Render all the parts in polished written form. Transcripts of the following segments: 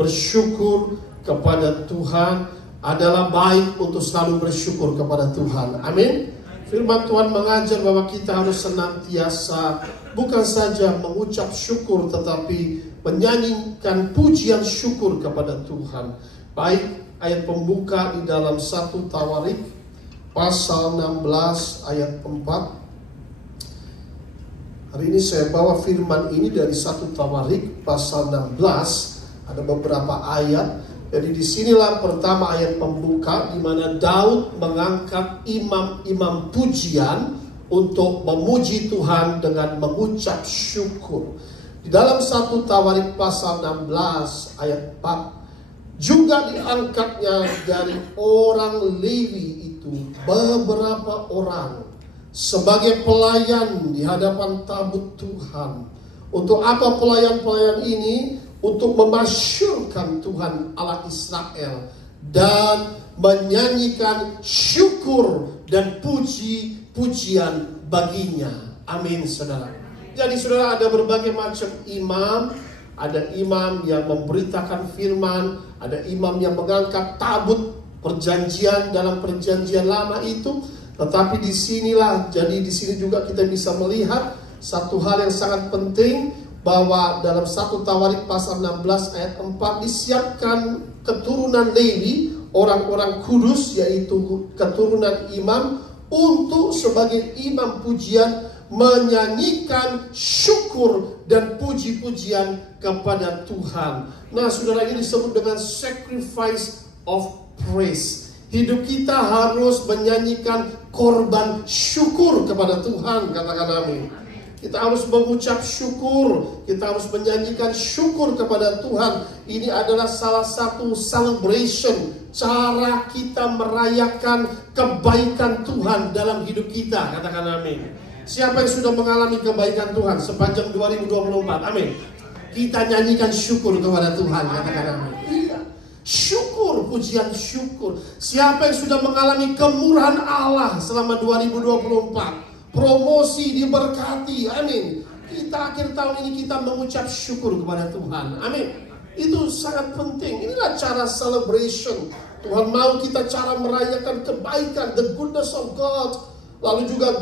bersyukur kepada Tuhan, adalah baik untuk selalu bersyukur kepada Tuhan. Amin. Firman Tuhan mengajar bahwa kita harus senantiasa bukan saja mengucap syukur, tetapi menyanyikan pujian syukur kepada Tuhan. Baik ayat pembuka di dalam 1 Tawarik pasal 16 ayat 4. Hari ini saya bawa firman ini dari 1 Tawarik pasal 16. Ada beberapa ayat. Jadi disinilah pertama ayat pembuka, di mana Daud mengangkat imam-imam pujian untuk memuji Tuhan dengan mengucap syukur. Di dalam 1 Tawarik pasal 16 ayat 4, juga diangkatnya dari orang Lewi itu beberapa orang sebagai pelayan di hadapan tabut Tuhan. Untuk apa pelayan-pelayan ini? Untuk memasyurkan Tuhan Allah Israel dan menyanyikan syukur dan puji-pujian baginya. Amin, saudara. Jadi saudara, ada berbagai macam imam. Ada imam yang memberitakan firman, ada imam yang mengangkat tabut perjanjian dalam perjanjian lama itu. Tetapi disinilah, jadi di sini juga kita bisa melihat satu hal yang sangat penting, bahwa dalam 1 Tawarik pasal 16 ayat 4 disiapkan keturunan Lewi, orang-orang kudus, yaitu keturunan imam, untuk sebagai imam pujian menyanyikan syukur dan puji-pujian kepada Tuhan. Nah, saudara, ini disebut dengan sacrifice of praise. Hidup kita harus menyanyikan korban syukur kepada Tuhan. Katakan amin. Kita harus mengucap syukur, kita harus menyanyikan syukur kepada Tuhan. Ini adalah salah satu celebration, cara kita merayakan kebaikan Tuhan dalam hidup kita. Katakan amin. Siapa yang sudah mengalami kebaikan Tuhan sepanjang 2024? Amin. Kita nyanyikan syukur kepada Tuhan. Katakan amin. Iya. Syukur, pujian syukur. Siapa yang sudah mengalami kemurahan Allah selama 2024? Promosi, diberkati, amin. Kita akhir tahun ini kita mengucap syukur kepada Tuhan, amin. Itu sangat penting. Inilah cara celebration. Tuhan mau kita cara merayakan kebaikan, the goodness of God, lalu juga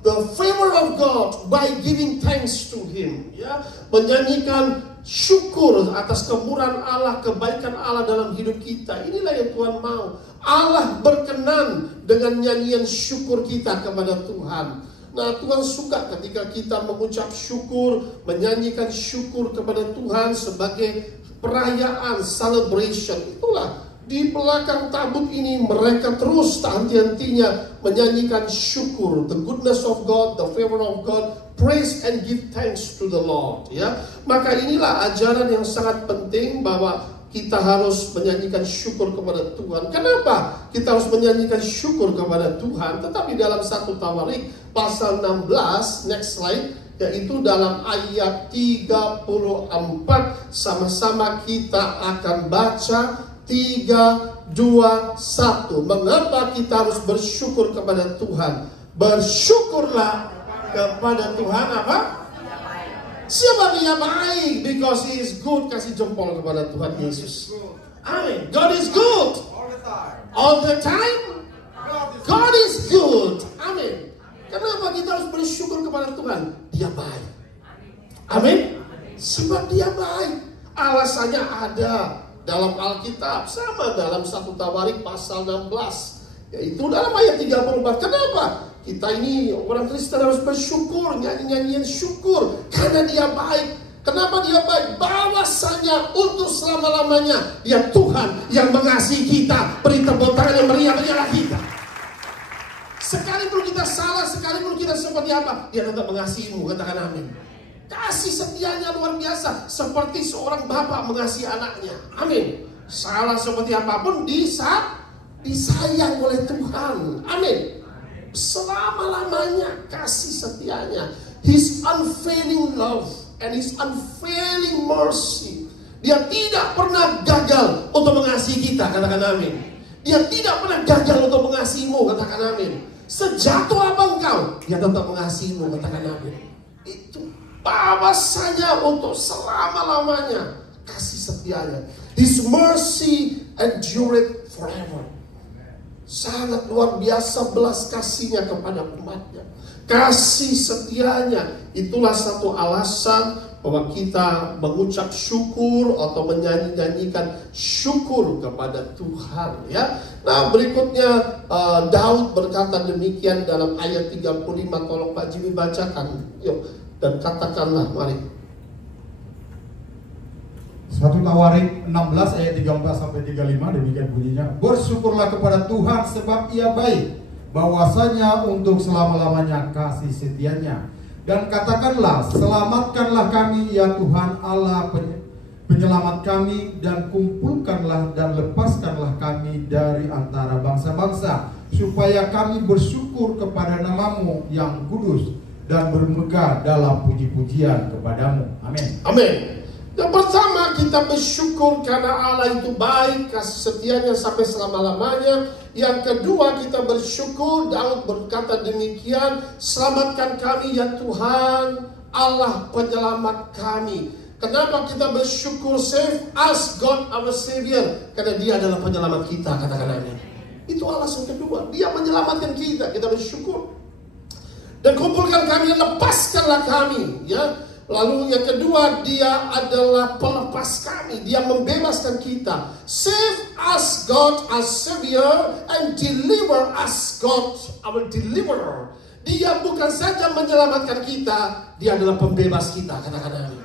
the favor of God by giving thanks to Him. Ya, menyanyikan syukur atas kemurahan Allah, kebaikan Allah dalam hidup kita. Inilah yang Tuhan mau. Allah berkenan dengan nyanyian syukur kita kepada Tuhan. Nah, Tuhan suka ketika kita mengucap syukur, menyanyikan syukur kepada Tuhan sebagai perayaan, celebration. Itulah, di belakang tabut ini mereka terus tak henti-hentinya menyanyikan syukur, the goodness of God, the favor of God, praise and give thanks to the Lord. Ya, maka inilah ajaran yang sangat penting, bahwa kita harus menyanyikan syukur kepada Tuhan. Kenapa kita harus menyanyikan syukur kepada Tuhan? Tetapi dalam 1 Tawarik pasal 16, next slide, yaitu dalam ayat 34, sama-sama kita akan baca 3, 2, 1. Mengapa kita harus bersyukur kepada Tuhan? Bersyukurlah kepada Tuhan apa? Siapa dia baik? Because He is good. Kasih jempol kepada Tuhan Yesus. Amin. God is good. All the time. God is good. Amin. Kenapa kita harus bersyukur kepada Tuhan? Dia baik. Amin. Sebab Dia baik. Alasannya ada dalam Alkitab. Sama dalam 1 Tawarik pasal 16. Yaitu dalam ayat 34. Kenapa? Kita ini orang Kristen harus bersyukur, nyanyi-nyanyian syukur karena Dia baik. Kenapa Dia baik? Bahwasanya untuk selama-lamanya Dia Tuhan yang mengasihi kita. Beri tepuk tangan yang meriah berilah kita. Sekalipun kita salah, sekalipun kita seperti apa, Dia tetap mengasihimu. Katakan amin. Kasih setianya luar biasa, seperti seorang bapak mengasihi anaknya. Amin. Salah seperti apapun disayang oleh Tuhan. Amin. Selama-lamanya kasih setianya, His unfailing love and His unfailing mercy. Dia tidak pernah gagal untuk mengasihi kita. Katakan amin. Dia tidak pernah gagal untuk mengasihimu. Katakan amin. Sejatuh apa engkau, Dia tetap mengasihimu. Katakan amin. Itu bahwasanya untuk selama-lamanya kasih setia setianya. His mercy endureth forever. Sangat luar biasa belas kasihnya kepada umatnya. Kasih setianya, itulah satu alasan bahwa kita mengucap syukur atau menyanyi-nyanyikan syukur kepada Tuhan, ya. Nah, berikutnya Daud berkata demikian dalam ayat 35. Tolong Pak Jimmy bacakan, yuk, dan katakanlah, mari. 1 Tawarik 16 ayat 34-35 demikian bunyinya. Bersyukurlah kepada Tuhan sebab Ia baik, bahwasanya untuk selama-lamanya kasih setianya. Dan katakanlah, selamatkanlah kami ya Tuhan Allah penyelamat kami, dan kumpulkanlah dan lepaskanlah kami dari antara bangsa-bangsa, supaya kami bersyukur kepada namamu yang kudus dan bermegah dalam puji-pujian kepadamu. Amin. Amin. Yang pertama, kita bersyukur karena Allah itu baik, kasih setianya sampai selama-lamanya. Yang kedua, kita bersyukur, Daud berkata demikian, selamatkan kami ya Tuhan Allah penyelamat kami. Kenapa kita bersyukur? Save us God our Savior, karena Dia adalah penyelamat kita, katakan amin. Itu alasan kedua, Dia menyelamatkan kita, kita bersyukur. Dan kumpulkan kami, lepaskanlah kami, ya. Lalu yang kedua, Dia adalah pelepas kami, Dia membebaskan kita. Save us God as Savior, and deliver us God our Deliverer. Dia bukan saja menyelamatkan kita, Dia adalah pembebas kita, katakan amin.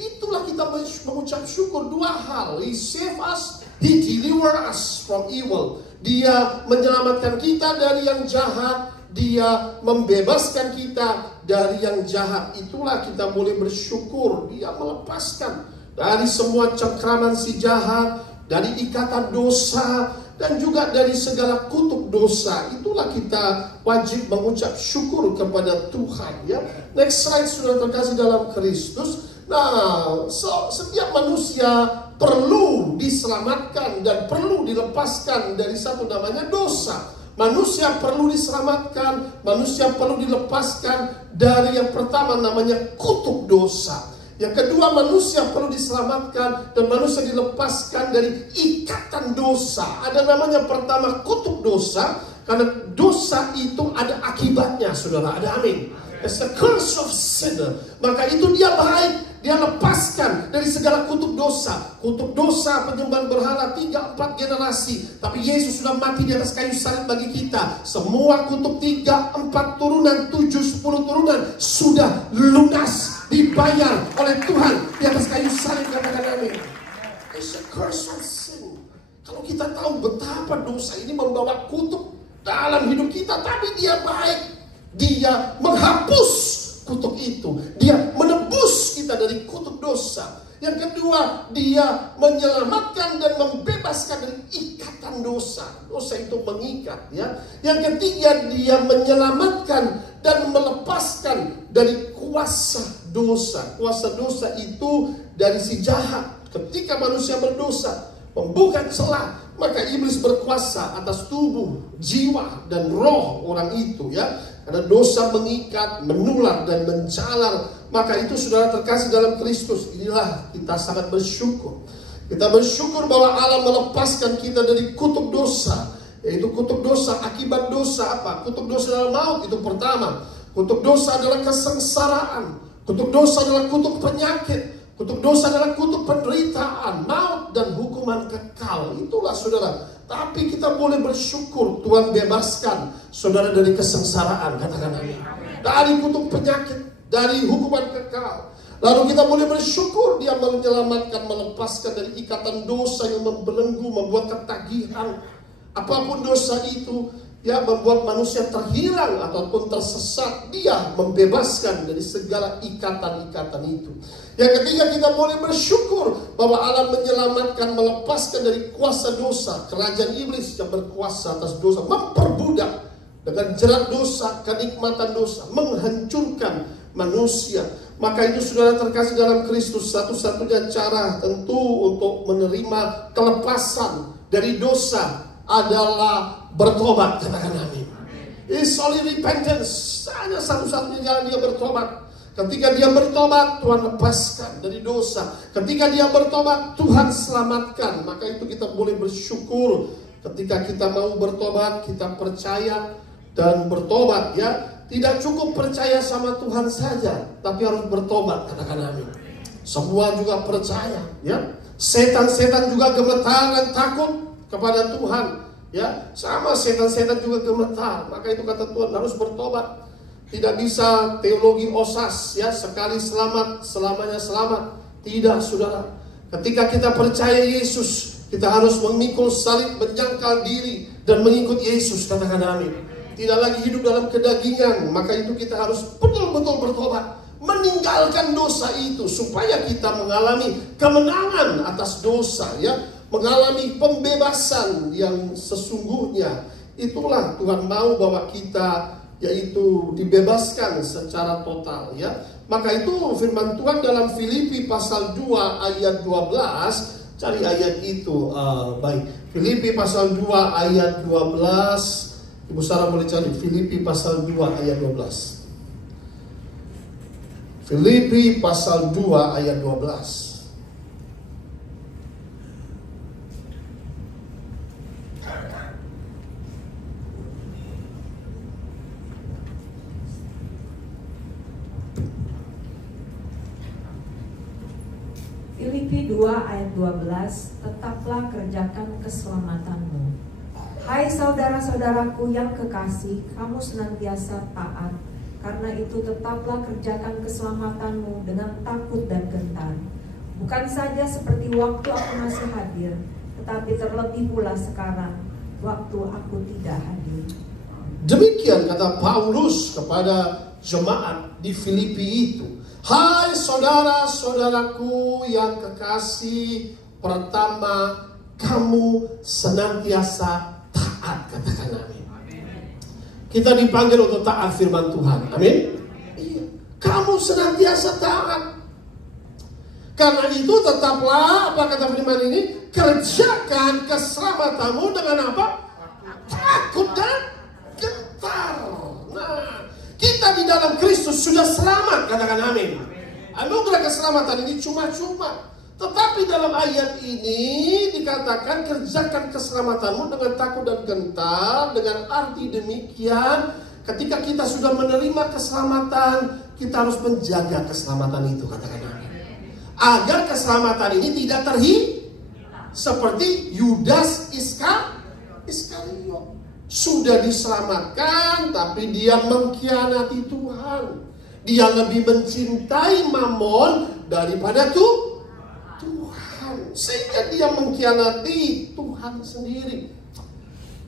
Itulah kita mengucap syukur. Dua hal, He save us, He deliver us from evil. Dia menyelamatkan kita dari yang jahat, Dia membebaskan kita dari yang jahat. Itulah kita boleh bersyukur. Dia melepaskan dari semua cengkraman si jahat, dari ikatan dosa, dan juga dari segala kutuk dosa. Itulah kita wajib mengucap syukur kepada Tuhan, ya. Next slide, sudah terkasih dalam Kristus. Nah, setiap manusia perlu diselamatkan dan perlu dilepaskan dari satu namanya dosa. Manusia perlu diselamatkan, manusia perlu dilepaskan dari yang pertama namanya kutuk dosa. Yang kedua, manusia perlu diselamatkan dan manusia dilepaskan dari ikatan dosa. Ada namanya pertama kutuk dosa, karena dosa itu ada akibatnya, saudara. Ada amin. It's a curse of sinner. Maka itu Dia baik. Dia lepaskan dari segala kutuk dosa. Kutuk dosa, penyembahan berhala 3-4 generasi. Tapi Yesus sudah mati di atas kayu salib bagi kita. Semua kutuk 3-4 turunan, 7-10 turunan sudah lunas, dibayar oleh Tuhan di atas kayu salib, katakan amin. It's a curse of sin. Kalau kita tahu betapa dosa ini membawa kutuk dalam hidup kita, tapi Dia baik. Dia menghapus kutuk itu. Dia menebus kita dari kutuk dosa. Yang kedua, Dia menyelamatkan dan membebaskan dari ikatan dosa. Dosa itu mengikat, ya. Yang ketiga, Dia menyelamatkan dan melepaskan dari kuasa dosa. Kuasa dosa itu dari si jahat. Ketika manusia berdosa, membuka celah, maka iblis berkuasa atas tubuh, jiwa, dan roh orang itu, ya. Karena dosa mengikat, menular, dan menjalar. Maka itu, saudara terkasih dalam Kristus, inilah kita sangat bersyukur. Kita bersyukur bahwa Allah melepaskan kita dari kutuk dosa. Yaitu kutuk dosa, akibat dosa apa? Kutuk dosa adalah maut, itu pertama. Kutuk dosa adalah kesengsaraan. Kutuk dosa adalah kutuk penyakit. Kutuk dosa adalah kutuk penderitaan, maut, dan hukuman kekal. Itulah, saudara. Tapi kita boleh bersyukur Tuhan bebaskan saudara dari kesengsaraan, katakan amin. Dari kutuk penyakit, dari hukuman kekal. Lalu kita boleh bersyukur Dia menyelamatkan, melepaskan dari ikatan dosa yang membelenggu, membuat ketagihan. Apapun dosa itu, ya, membuat manusia terhilang ataupun tersesat, Dia membebaskan dari segala ikatan-ikatan itu. Yang ketiga, kita boleh bersyukur bahwa Allah menyelamatkan, melepaskan dari kuasa dosa, kerajaan iblis yang berkuasa atas dosa, memperbudak dengan jerat dosa, kenikmatan dosa, menghancurkan manusia. Maka itu, saudara terkasih dalam Kristus, satu-satunya cara tentu untuk menerima kelepasan dari dosa adalah bertobat, katakan amin. It's only repentance. Hanya satu-satunya jalan dia bertobat. Ketika dia bertobat, Tuhan lepaskan dari dosa. Ketika dia bertobat, Tuhan selamatkan. Maka itu kita boleh bersyukur. Ketika kita mau bertobat, kita percaya dan bertobat, ya. Tidak cukup percaya sama Tuhan saja, tapi harus bertobat, katakan amin. Semua juga percaya, ya. Setan-setan juga gemetar dan takut kepada Tuhan, ya. Sama setan-setan juga gemetar. Maka itu kata Tuhan harus bertobat. Tidak bisa teologi osas, ya, sekali selamat, selamanya selamat. Tidak, saudara. Ketika kita percaya Yesus, kita harus memikul salib, menyangkal diri, dan mengikut Yesus, katakan amin. Tidak lagi hidup dalam kedagingan. Maka itu kita harus betul-betul bertobat, meninggalkan dosa itu, supaya kita mengalami kemenangan atas dosa, ya, mengalami pembebasan yang sesungguhnya. Itulah Tuhan mau bahwa kita, yaitu dibebaskan secara total, ya. Maka itu firman Tuhan dalam Filipi pasal 2 ayat 12. Cari ayat itu. Baik, Filipi pasal 2 ayat 12. Ibu Sarah boleh cari Filipi pasal 2 ayat 12. Filipi pasal 2 ayat 12. Filipi 2 ayat 12, tetaplah kerjakan keselamatanmu. Hai saudara-saudaraku yang kekasih, kamu senantiasa taat. Karena itu tetaplah kerjakan keselamatanmu dengan takut dan gentar. Bukan saja seperti waktu aku masih hadir, tetapi terlebih pula sekarang, waktu aku tidak hadir. Demikian kata Paulus kepada jemaat di Filipi itu. Hai saudara-saudaraku yang kekasih, pertama kamu senantiasa taat, katakan amin. Kita dipanggil untuk taat firman Tuhan, amin. Iya. Kamu senantiasa taat. Karena itu tetaplah, apa kata firman ini, kerjakan keselamatanmu dengan apa? Takut dan gentar. Nah, kita di dalam Kristus sudah selamat, katakan amin. Anugerah keselamatan ini cuma-cuma. Tetapi dalam ayat ini dikatakan kerjakan keselamatanmu dengan takut dan gentar. Dengan arti demikian, ketika kita sudah menerima keselamatan, kita harus menjaga keselamatan itu, katakan amin. Agar keselamatan ini tidak terhilang. Seperti Yudas Iskariot. Sudah diselamatkan, tapi dia mengkhianati Tuhan. Dia lebih mencintai Mamon daripada Tuhan. Sehingga dia mengkhianati Tuhan sendiri.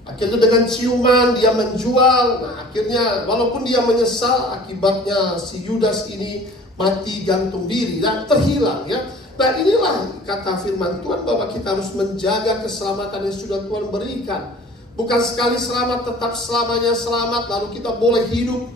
Akhirnya dengan ciuman dia menjual. Nah, akhirnya walaupun dia menyesal, akibatnya si Yudas ini mati gantung diri dan terhilang, ya. Nah, inilah kata firman Tuhan bahwa kita harus menjaga keselamatan yang sudah Tuhan berikan. Bukan sekali selamat tetap selamanya selamat, lalu kita boleh hidup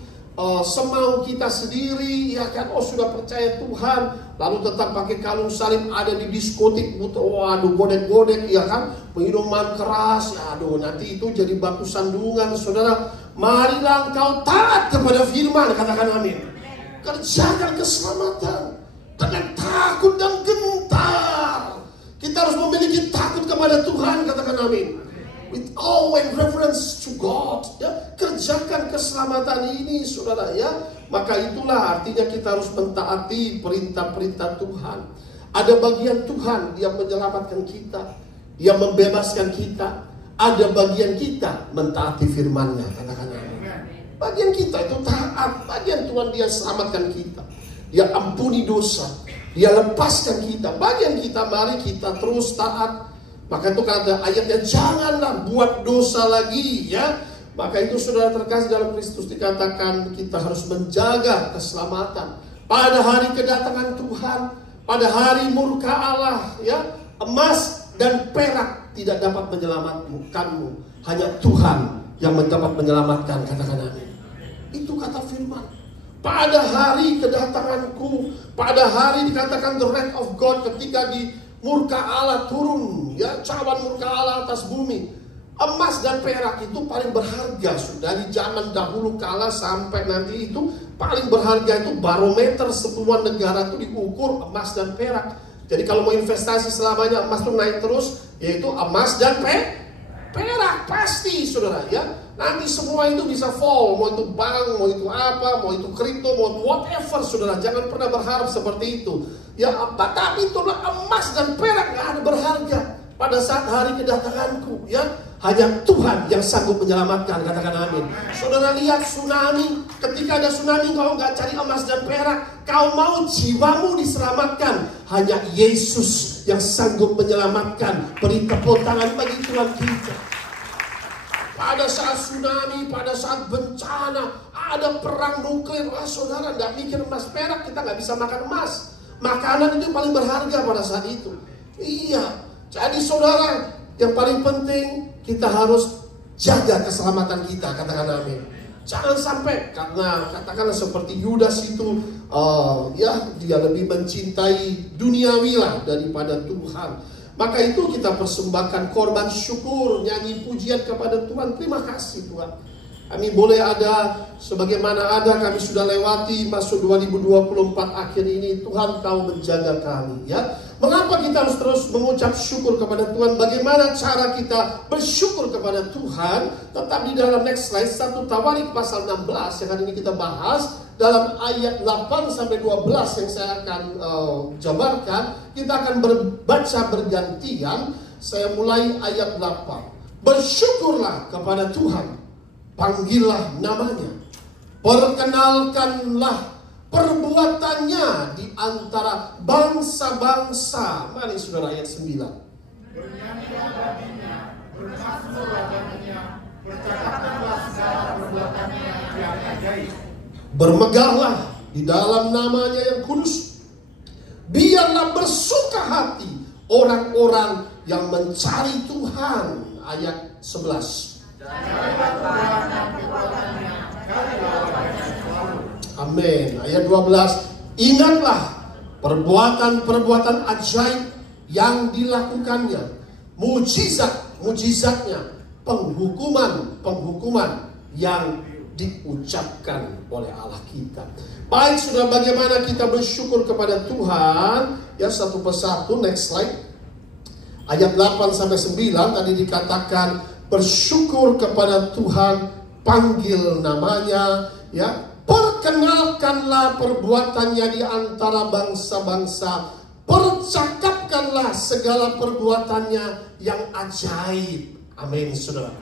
semau kita sendiri, ya kan? Oh, sudah percaya Tuhan, lalu tetap pakai kalung salib, ada di diskotik, waduh, godek-godek, ya kan? Minuman keras, aduh, nanti itu jadi batu sandungan, saudara. Marilah engkau taat kepada firman, katakan amin. Kerjakan keselamatan dengan takut dan gentar. Kita harus memiliki takut kepada Tuhan, katakan amin. With awe and reverence to God, ya. Kerjakan keselamatan ini, saudara, ya. Maka itulah artinya kita harus mentaati perintah-perintah Tuhan. Ada bagian Tuhan yang menyelamatkan kita, Dia membebaskan kita. Ada bagian kita mentaati firman-Nya, katakan amin. Bagian kita itu taat. Bagian Tuhan, Dia selamatkan kita, Dia ampuni dosa, Dia lepaskan kita. Bagian kita, mari kita terus taat. Maka itu kata ayatnya, janganlah buat dosa lagi, ya. Maka itu saudara terkasih dalam Kristus, dikatakan kita harus menjaga keselamatan pada hari kedatangan Tuhan, pada hari murka Allah, ya. Emas dan perak tidak dapat menyelamatkanmu, hanya Tuhan yang dapat menyelamatkan, katakan amin. Itu kata firman. Pada hari kedatanganku, pada hari dikatakan the wrath of God, ketika di murka Allah turun, ya, cawan murka Allah atas bumi. Emas dan perak itu paling berharga. Dari zaman dahulu kala sampai nanti itu paling berharga itu barometer semua negara itu diukur emas dan perak. Jadi kalau mau investasi selamanya emas itu naik terus, yaitu emas dan perak pasti, saudara ya. Nanti semua itu bisa fall, mau itu bank, mau itu apa, mau itu kripto, mau whatever, saudara. Jangan pernah berharap seperti itu. Ya, tapi itulah emas dan perak nggak ada berharga pada saat hari kedatanganku. Ya, hanya Tuhan yang sanggup menyelamatkan. Katakan amin. Saudara lihat tsunami, ketika ada tsunami kau nggak cari emas dan perak, kau mau jiwamu diselamatkan. Hanya Yesus yang sanggup menyelamatkan. Beri tepuk tangan bagi Tuhan kita. Pada saat tsunami, pada saat bencana, ada perang nuklir, saudara nggak mikir emas perak, kita nggak bisa makan emas. Makanan itu paling berharga pada saat itu. Iya, jadi saudara, yang paling penting kita harus jaga keselamatan kita. Katakan amin. Jangan sampai, karena katakanlah seperti Yudas itu, dia lebih mencintai duniawi lah daripada Tuhan. Maka itu kita persembahkan korban syukur, nyanyi pujian kepada Tuhan. Terima kasih Tuhan. Kami boleh ada, sebagaimana ada kami sudah lewati masuk 2024 akhir ini. Tuhan kau menjaga kami ya. Mengapa kita harus terus mengucap syukur kepada Tuhan? Bagaimana cara kita bersyukur kepada Tuhan? Tetap di dalam next slide, 1 Tawarik pasal 16 yang hari ini kita bahas. Dalam ayat 8-12 yang saya akan jabarkan, kita akan berbaca bergantian. Saya mulai ayat 8. Bersyukurlah kepada Tuhan, panggillah namanya, perkenalkanlah perbuatannya di antara bangsa-bangsa. Mari saudara, ayat 9. Bernyanyilah baginya, bermasmurlah baginya, bercakapkanlah segala perbuatannya yang ajaib. Bermegahlah di dalam namanya yang kudus. Biarlah bersuka hati orang-orang yang mencari Tuhan. Ayat 11. Amin. Ayat 12. Ingatlah perbuatan-perbuatan ajaib yang dilakukannya, mujizatnya, penghukuman yang diucapkan oleh Allah kita. Baik, sudah bagaimana kita bersyukur kepada Tuhan? Ya, satu persatu, next slide. Ayat 8-9 tadi dikatakan bersyukur kepada Tuhan, panggil namanya, ya, perkenalkanlah perbuatannya di antara bangsa-bangsa, percakapkanlah segala perbuatannya yang ajaib. Amin, saudara.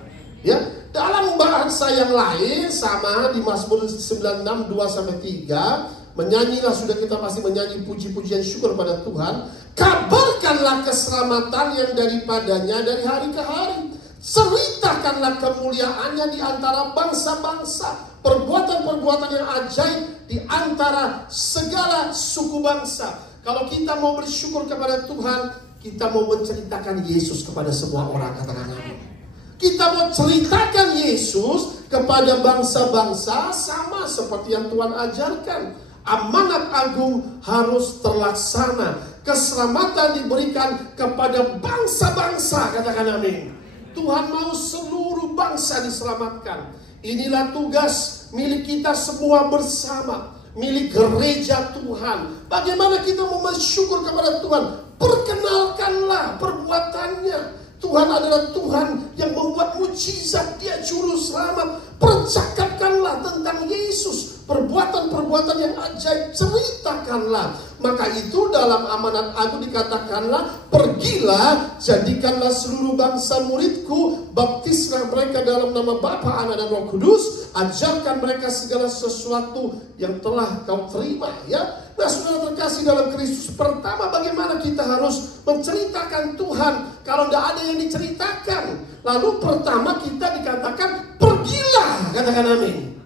Ya, dalam bahasa yang lain sama di Mazmur 96 2-3, menyanyilah, sudah kita pasti menyanyi puji-pujian syukur pada Tuhan. Kabarkanlah keselamatan yang daripadanya dari hari ke hari. Ceritakanlah kemuliaannya di antara bangsa-bangsa, perbuatan-perbuatan yang ajaib di antara segala suku bangsa. Kalau kita mau bersyukur kepada Tuhan, kita mau menceritakan Yesus kepada semua orang. Katakan amin. Kita mau ceritakan Yesus kepada bangsa-bangsa sama seperti yang Tuhan ajarkan. Amanat agung harus terlaksana. Keselamatan diberikan kepada bangsa-bangsa. Katakan amin. Tuhan mau seluruh bangsa diselamatkan. Inilah tugas milik kita semua bersama, milik gereja Tuhan. Bagaimana kita mau bersyukur kepada Tuhan? Perkenalkanlah perbuatannya. Tuhan adalah Tuhan yang membuat mujizat, Dia juru selamat. Percakapkanlah tentang Yesus, perbuatan-perbuatan yang ajaib, ceritakanlah. Maka itu dalam amanat agung dikatakanlah, pergilah, jadikanlah seluruh bangsa muridku, baptislah mereka dalam nama Bapa, Anak dan Roh Kudus, ajarkan mereka segala sesuatu yang telah kau terima. Ya, nah saudara terkasih dalam Kristus, pertama bagaimana kita harus menceritakan Tuhan kalau tidak ada yang diceritakan. Lalu pertama kita dikatakan pergilah, katakan amin.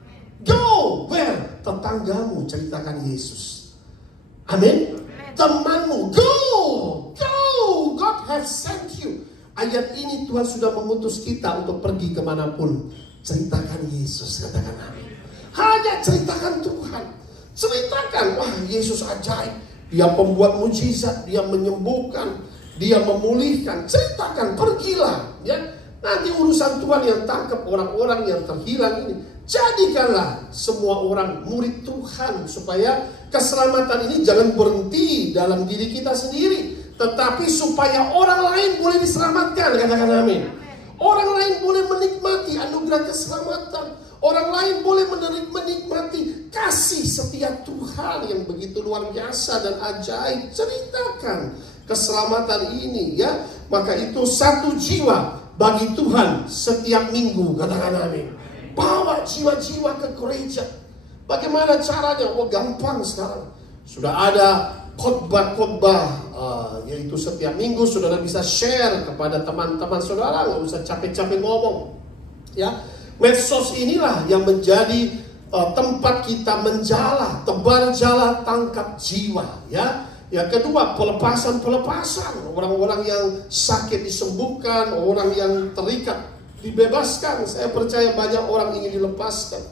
Go where? Tetanggamu ceritakan Yesus. Amin. Temanmu, go. God has sent you. Ayat ini Tuhan sudah mengutus kita untuk pergi kemanapun. Ceritakan Yesus, katakan amin. Hanya ceritakan Tuhan. Ceritakan, wah Yesus ajaib. Dia pembuat mujizat, Dia menyembuhkan, Dia memulihkan. Ceritakan, pergilah. Ya. Nanti urusan Tuhan yang tangkap orang-orang yang terhilang ini. Jadikanlah semua orang murid Tuhan, supaya keselamatan ini jangan berhenti dalam diri kita sendiri, tetapi supaya orang lain boleh diselamatkan. Katakan amin. Orang lain boleh menikmati anugerah keselamatan. Orang lain boleh menikmati kasih setia Tuhan yang begitu luar biasa dan ajaib. Ceritakan keselamatan ini, ya. Maka itu 1 jiwa bagi Tuhan setiap minggu. Katakan amin. Bawa jiwa-jiwa ke gereja. Bagaimana caranya? Oh, gampang sekarang. Sudah ada khotbah-khotbah, yaitu setiap minggu saudara bisa share kepada teman-teman saudara, nggak usah capek-capek ngomong. Ya, medsos inilah yang menjadi tempat kita menjala, tebar jala, tangkap jiwa. Ya, yang kedua pelepasan, orang-orang yang sakit disembuhkan, orang yang terikat dibebaskan. Saya percaya banyak orang ingin dilepaskan,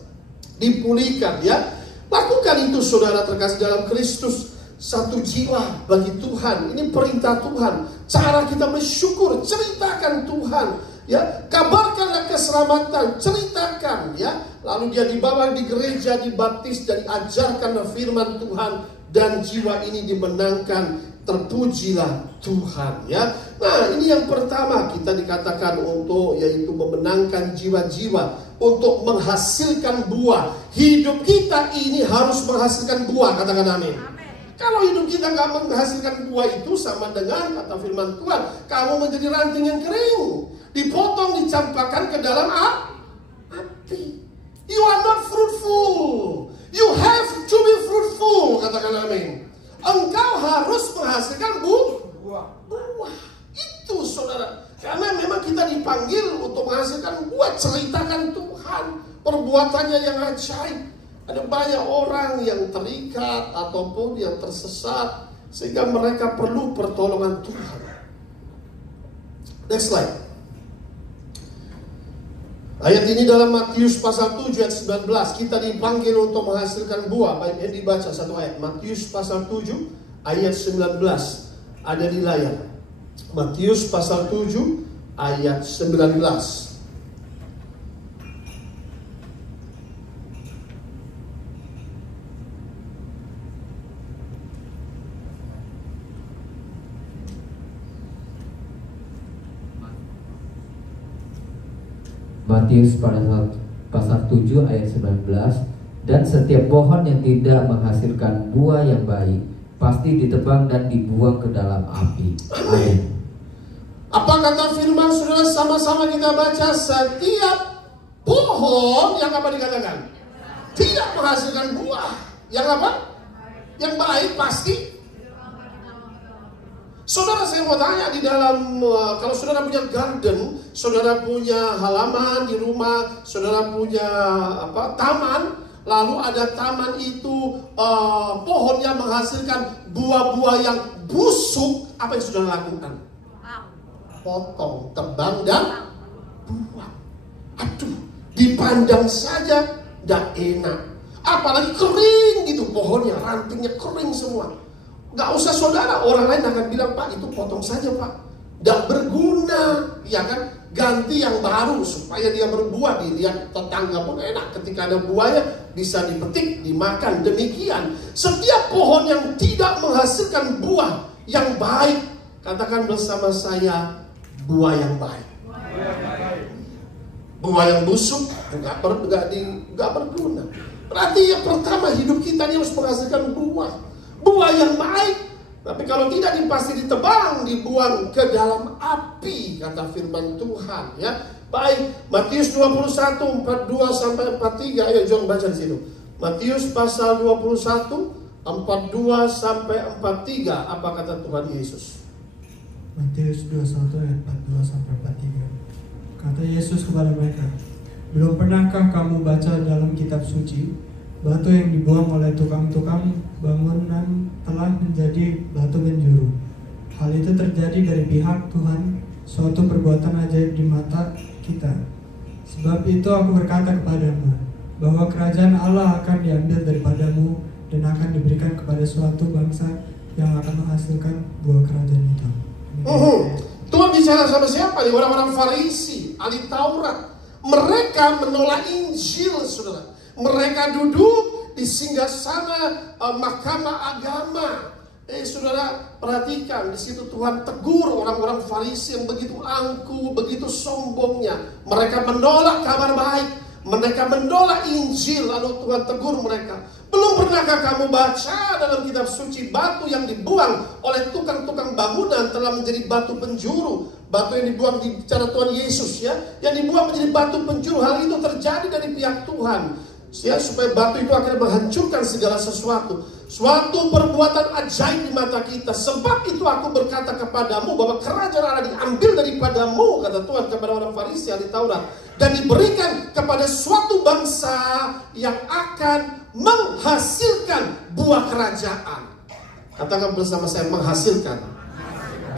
dipulihkan. Ya, lakukan itu saudara terkasih dalam Kristus. 1 jiwa bagi Tuhan, ini perintah Tuhan. Cara kita bersyukur, ceritakan Tuhan, ya, kabarkanlah keselamatan, ceritakan, ya. Lalu dia dibawa di gereja, dibaptis dan diajarkan firman Tuhan, dan jiwa ini dimenangkan. Terpujilah Tuhan, ya. Nah, ini yang pertama kita dikatakan untuk, yaitu memenangkan jiwa-jiwa, untuk menghasilkan buah. Hidup kita ini harus menghasilkan buah. Katakan amin. Kalau hidup kita nggak menghasilkan buah, itu sama dengan kata firman Tuhan, kamu menjadi ranting yang kering, dipotong, dicampakkan ke dalam api. You are not fruitful. You have to be fruitful. Katakan amin. Engkau harus menghasilkan buah. Itu saudara. Karena memang kita dipanggil untuk menghasilkan buah. Ceritakan Tuhan, perbuatannya yang ajaib. Ada banyak orang yang terikat ataupun yang tersesat, sehingga mereka perlu pertolongan Tuhan. Next slide. Ayat ini dalam Matius pasal 7 ayat 19. Kita dipanggil untuk menghasilkan buah. Baik, yang dibaca satu ayat. Matius pasal 7 ayat 19. Ada di layar. Matius pasal 7 ayat 19. Matius pasal 7 ayat 19. Dan setiap pohon yang tidak menghasilkan buah yang baik pasti ditebang dan dibuang ke dalam api. Amin. Apa kata firman saudara? Sama-sama kita baca. Setiap pohon yang apa dikatakan? Tidak menghasilkan buah yang apa? Yang baik pasti. Saudara, saya mau tanya, di dalam kalau saudara punya garden, saudara punya halaman di rumah, saudara punya taman, lalu ada taman itu pohonnya menghasilkan buah-buah yang busuk, apa yang saudara lakukan? Potong, tebang dan buang. Aduh, dipandang saja tidak enak. Apalagi kering gitu pohonnya, rantingnya kering semua. Gak usah saudara, orang lain akan bilang, Pak, itu potong saja, Pak, tidak berguna, ya kan? Ganti yang baru supaya dia berbuah. Dilihat tetangga pun enak, ketika ada buahnya bisa dipetik, dimakan. Demikian setiap pohon yang tidak menghasilkan buah yang baik, katakan bersama saya, buah yang baik. Buah yang busuk nggak berguna. Berarti yang pertama, hidup kita ini harus menghasilkan buah yang baik. Tapi kalau tidak, pasti ditebang, dibuang ke dalam api, kata firman Tuhan, ya. Baik, Matius 21 42 sampai 43. Ayo John baca di situ. Matius pasal 21 42 sampai 43. Apa kata Tuhan Yesus? Matius 21 ayat 42 sampai 43. Kata Yesus kepada mereka, belum pernahkah kamu baca dalam kitab suci, batu yang dibuang oleh tukang-tukang bangunan telah menjadi batu penjuru. Hal itu terjadi dari pihak Tuhan, suatu perbuatan ajaib di mata kita. Sebab itu aku berkata kepadamu, bahwa kerajaan Allah akan diambil daripadamu dan akan diberikan kepada suatu bangsa yang akan menghasilkan buah kerajaan itu. Tuhan bicara sama siapa nih? Orang-orang Farisi. ahli Taurat. Mereka menolak Injil, saudara. Mereka duduk di singgasana mahkamah agama. Saudara, perhatikan di situ Tuhan tegur orang-orang Farisi yang begitu angkuh, begitu sombongnya. Mereka menolak kabar baik, mereka menolak Injil, lalu Tuhan tegur mereka. Belum pernahkah kamu baca dalam kitab suci, batu yang dibuang oleh tukang-tukang bangunan telah menjadi batu penjuru. Batu yang dibuang di cara Tuhan Yesus, ya, yang dibuang menjadi batu penjuru. Hal itu terjadi dari pihak Tuhan, ya, supaya batu itu akhirnya menghancurkan segala sesuatu. Suatu perbuatan ajaib di mata kita. Sebab itu aku berkata kepadamu bahwa kerajaan Allah diambil daripadamu, kata Tuhan kepada orang Farisi ahli Taurat, dan diberikan kepada suatu bangsa yang akan menghasilkan buah kerajaan. Katakan bersama saya, menghasilkan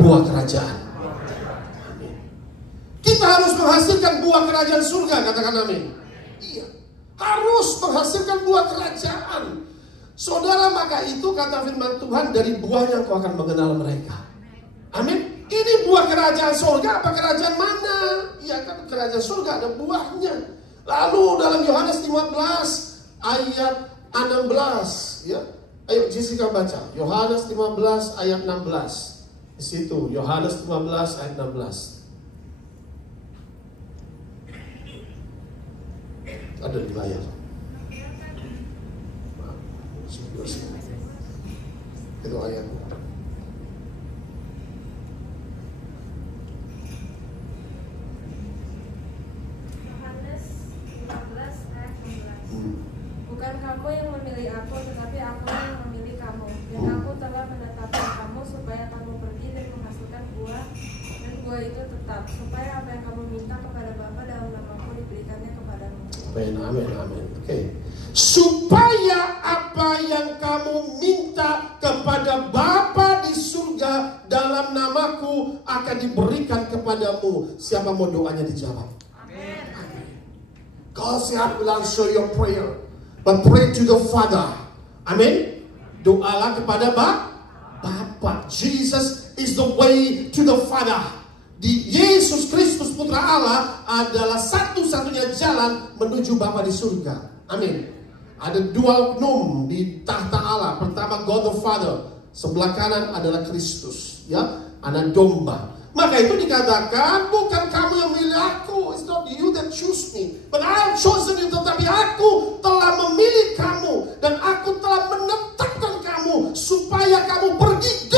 buah kerajaan. Kita harus menghasilkan buah kerajaan surga, katakan amin. Iya, harus menghasilkan buah kerajaan. Saudara, maka itu kata firman Tuhan, dari buahnya engkau akan mengenal mereka. Amin. Ini buah kerajaan surga apa kerajaan mana? Ya kan, kerajaan surga ada buahnya. Lalu dalam Yohanes 15 ayat 16, ya. Ayo Jessica baca Yohanes 15 ayat 16. Di situ Yohanes 15 ayat 16. Ada di layar. Itu ayat. Yohanes 15 ayat 16. Bukan kamu yang memilih aku, tetapi aku yang memilih kamu. Dan aku telah menetapkan kamu supaya kamu pergi dan menghasilkan buah, dan buah itu tetap, supaya apa yang kamu minta kepada Bapa dalam namaku diberikannya kepadamu. Amin, amin, amin. Oke. Supaya apa yang kamu minta kepada Bapa di surga dalam namaku akan diberikan kepadamu. Siapa mau doanya dijawab? Amin. God will answer your prayer, but pray to the Father. Amin. Doalah kepada Bapa. Jesus is the way to the Father. Di Yesus Kristus Putra Allah adalah satu-satunya jalan menuju Bapa di surga. Amin. Ada dua oknum di tahta Allah. Pertama God the Father, sebelah kanan adalah Kristus, ya, anak domba. Maka itu dikatakan, bukan kamu yang memilih aku, it's not you that choose me, but I have chosen you. Tetapi aku telah memilih kamu dan aku telah menetapkan kamu supaya kamu pergi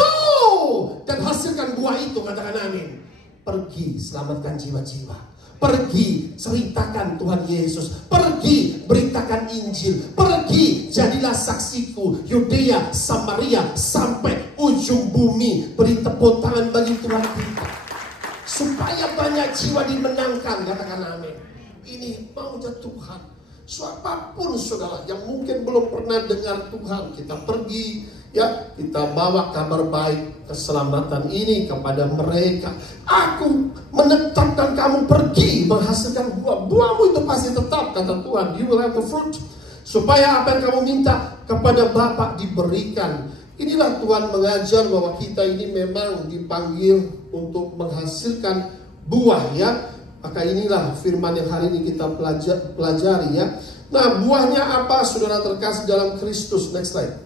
dan hasilkan buah itu. Katakan amin. Pergi selamatkan jiwa-jiwa. Pergi ceritakan Tuhan Yesus. Pergi beritakan Injil. Pergi jadilah saksiku Yudea, Samaria sampai ujung bumi. Beri tepuk tangan bagi Tuhan kita supaya banyak jiwa dimenangkan. Katakan amin. Ini maunya Tuhan. Siapapun saudara yang mungkin belum pernah dengar Tuhan, kita pergi, ya, kita bawa kabar baik keselamatan ini kepada mereka. Aku menetapkan kamu pergi menghasilkan buah. Buahmu itu pasti tetap, kata Tuhan. You will have the fruit. Supaya apa yang kamu minta kepada Bapa diberikan. Inilah Tuhan mengajar bahwa kita ini memang dipanggil untuk menghasilkan buah, ya. Maka inilah firman yang hari ini kita pelajari, ya. Nah, buahnya apa saudara terkasih dalam Kristus? Next slide.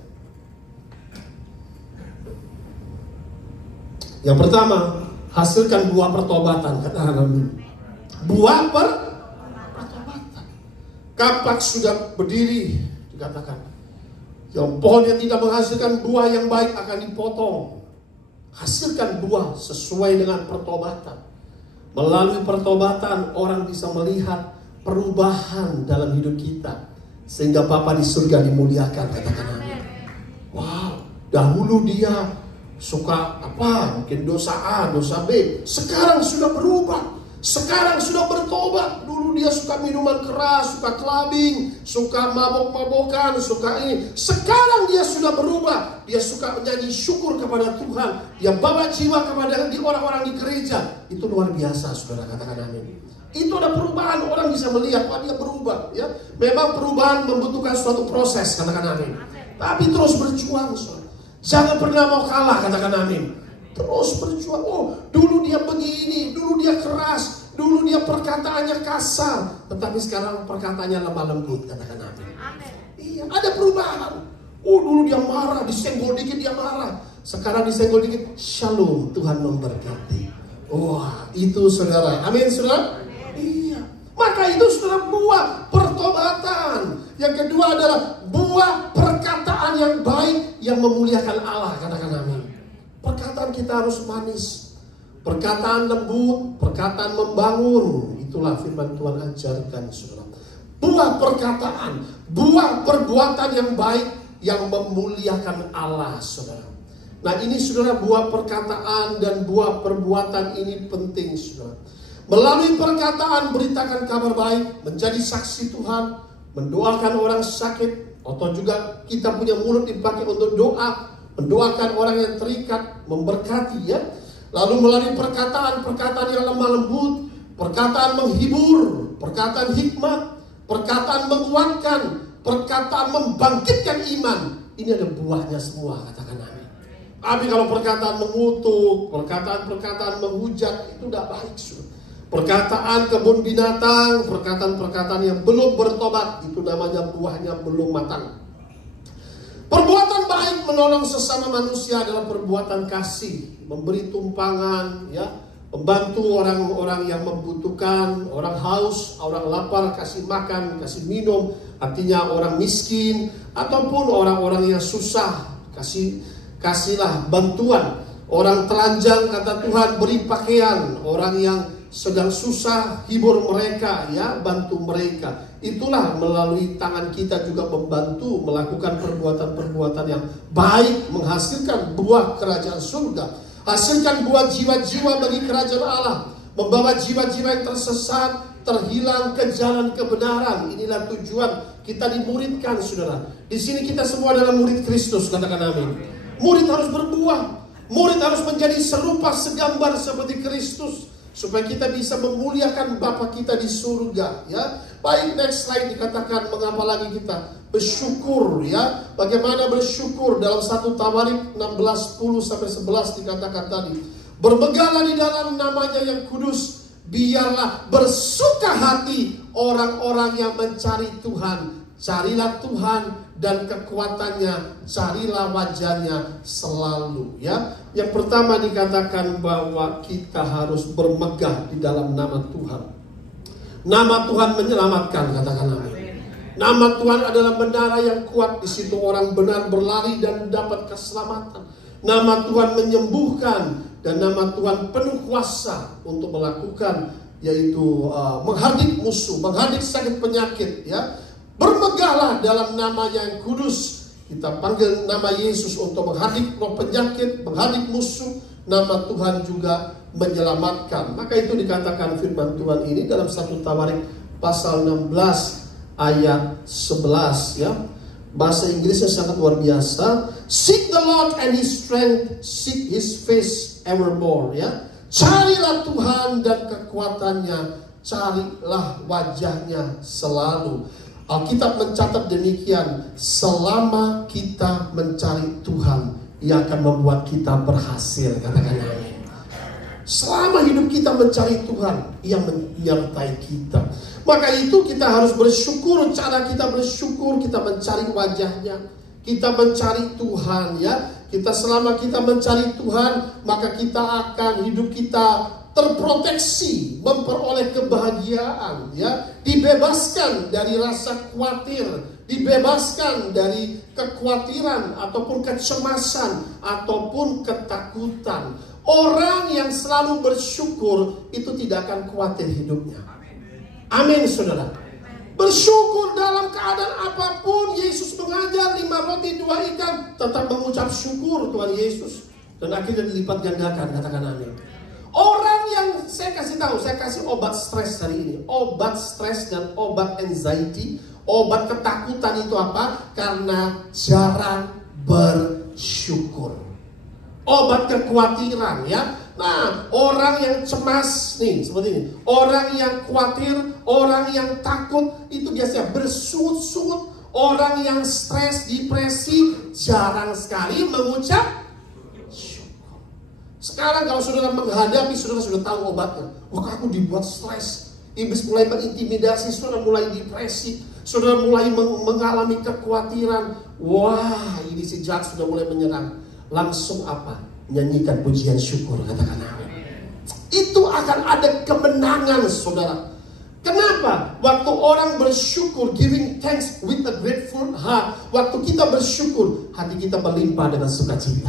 Yang pertama, hasilkan buah pertobatan. Katakan amin. Buah pertobatan. Kapak sudah berdiri, dikatakan, yang pohon yang tidak menghasilkan buah yang baik akan dipotong. Hasilkan buah sesuai dengan pertobatan. Melalui pertobatan orang bisa melihat perubahan dalam hidup kita, sehingga Bapa di surga dimuliakan. Katakan amin. Wow, dahulu dia suka apa? Mungkin dosa A, dosa B. Sekarang sudah berubah. Sekarang sudah bertobat. Dulu dia suka minuman keras, suka clubbing, suka mabok-mabokan, suka ini. Sekarang dia sudah berubah. Dia suka menyanyi syukur kepada Tuhan. Dia bawa jiwa kepada orang-orang di gereja. Itu luar biasa, saudara, katakan amin. Itu ada perubahan, orang bisa melihat bahwa dia berubah, ya. Memang perubahan membutuhkan suatu proses, katakan amin. Tapi terus berjuang, saudara. Jangan pernah mau kalah, katakan amin. Terus berjuang. Oh, dulu dia begini, dulu dia keras, dulu dulu dia perkataannya kasar, tetapi sekarang perkataannya lemah lembut. Katakan amin. Iya, ada perubahan. Oh, dulu dia marah, disenggol dikit dia marah. Sekarang disenggol dikit, shalom, Tuhan memberkati. Wah, itu saudara. Amin, saudara? Iya. Maka itu saudara buah pertobatan. Yang kedua adalah buah perkataan yang baik yang memuliakan Allah. Katakan amin. Perkataan kita harus manis. Perkataan lembut, perkataan membangun. Itulah firman Tuhan ajarkan, saudara. Buah perkataan, buah perbuatan yang baik yang memuliakan Allah, saudara. Nah, ini saudara, buah perkataan dan buah perbuatan ini penting, saudara. Melalui perkataan beritakan kabar baik, menjadi saksi Tuhan, mendoakan orang sakit, atau juga kita punya mulut dipakai untuk doa, mendoakan orang yang terikat, memberkati, ya. Lalu melalui perkataan yang lemah lembut, perkataan menghibur, perkataan hikmat, perkataan menguatkan, perkataan membangkitkan iman. Ini ada buahnya semua, katakan amin. Tapi kalau perkataan mengutuk, perkataan menghujat, itu tidak baik, saudara. Perkataan kebun binatang, perkataan yang belum bertobat, itu namanya buahnya belum matang. Perbuatan baik menolong sesama manusia adalah perbuatan kasih, memberi tumpangan, ya, membantu orang-orang yang membutuhkan, orang haus, orang lapar, kasih makan, kasih minum, artinya orang miskin ataupun orang-orang yang susah, kasihlah bantuan. Orang telanjang, kata Tuhan, beri pakaian. Orang yang sedang susah, hibur mereka, ya, bantu mereka. Itulah melalui tangan kita juga membantu melakukan perbuatan-perbuatan yang baik, menghasilkan buah kerajaan surga, hasilkan buah jiwa-jiwa bagi kerajaan Allah, membawa jiwa-jiwa yang tersesat, terhilang ke jalan kebenaran. Inilah tujuan kita dimuridkan, saudara. Di sini kita semua adalah murid Kristus, katakan amin. Murid harus berbuah, murid harus menjadi serupa segambar seperti Kristus, supaya kita bisa memuliakan Bapa kita di surga, ya. Baik, next slide dikatakan mengapa lagi kita bersyukur, ya. Bagaimana bersyukur dalam 1 Tawarik 16:10-11 dikatakan tadi. Bermegahlah di dalam namanya yang kudus, biarlah bersuka hati orang-orang yang mencari Tuhan. Carilah Tuhan dan kekuatannya, carilah wajahnya selalu, ya. Yang pertama dikatakan bahwa kita harus bermegah di dalam nama Tuhan. Nama Tuhan menyelamatkan, katakan amin. Nama Tuhan adalah menara yang kuat, di situ orang benar berlari dan dapat keselamatan. Nama Tuhan menyembuhkan dan nama Tuhan penuh kuasa untuk melakukan, yaitu menghardik musuh, menghardik sakit penyakit, ya. Bermegahlah dalam nama yang kudus. Kita panggil nama Yesus untuk menghardik roh penyakit, menghardik musuh. Nama Tuhan juga menyelamatkan. Maka itu dikatakan firman Tuhan ini dalam 1 Tawarik pasal 16 ayat 11, ya. Bahasa Inggrisnya sangat luar biasa. Seek the Lord and His strength, seek His face evermore, ya. Carilah Tuhan dan kekuatannya, carilah wajahnya selalu. Alkitab mencatat demikian, selama kita mencari Tuhan, Ia akan membuat kita berhasil, katakan amin. Selama hidup kita mencari Tuhan, Ia menyertai kita. Maka itu kita harus bersyukur. Cara kita bersyukur, kita mencari wajahnya, kita mencari Tuhan, ya. Kita selama kita mencari Tuhan, maka kita akan, hidup kita terproteksi, memperoleh kebahagiaan, ya. Dibebaskan dari rasa khawatir, dibebaskan dari kekhawatiran ataupun kecemasan ataupun ketakutan. Orang yang selalu bersyukur itu tidak akan khawatir hidupnya. Amin, saudara. Bersyukur dalam keadaan apapun. Yesus mengajar 5 roti 2 ikan, tetap mengucap syukur Tuhan Yesus, dan akhirnya dilipat gandakan, katakan amin. Orang yang saya kasih tahu, saya kasih obat stres hari ini. Obat stres dan obat anxiety, obat ketakutan itu apa? Karena jarang bersyukur. Obat kekhawatiran, ya. Nah, orang yang cemas nih seperti ini, orang yang khawatir, orang yang takut itu biasanya bersungut-sungut. Orang yang stres, depresi jarang sekali mengucap syukur. Sekarang kalau saudara menghadapi, saudara sudah tahu obatnya. Wah, aku dibuat stres. Iblis mulai mengintimidasi, saudara mulai depresi, saudara mulai mengalami kekhawatiran. Wah, ini si jahat sudah mulai menyerang. Langsung apa? Nyanyikan pujian syukur, katakan amin. Itu akan ada kemenangan, saudara. Kenapa? Waktu orang bersyukur, giving thanks with a grateful heart, waktu kita bersyukur, hati kita melimpah dengan sukacita.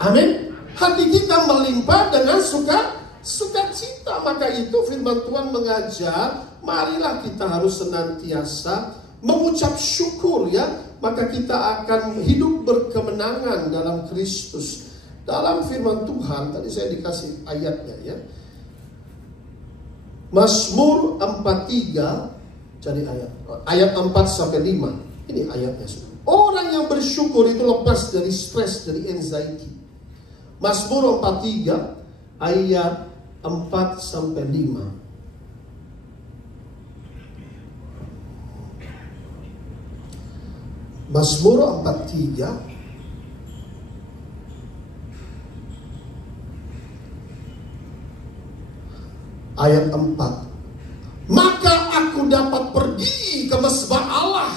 Amin. Hati kita melimpah dengan sukacita. Maka itu firman Tuhan mengajar, marilah kita harus senantiasa mengucap syukur, ya. Maka kita akan hidup berkemenangan dalam Kristus. Dalam firman Tuhan, tadi saya dikasih ayatnya, ya. Mazmur 43, cari ayat 4-5. Ini ayatnya, saudara. Orang yang bersyukur itu lepas dari stres, dari anxiety. Mazmur 43 ayat 4-5. Mazmur 43 ayat 4. Maka aku dapat pergi ke mesbah Allah,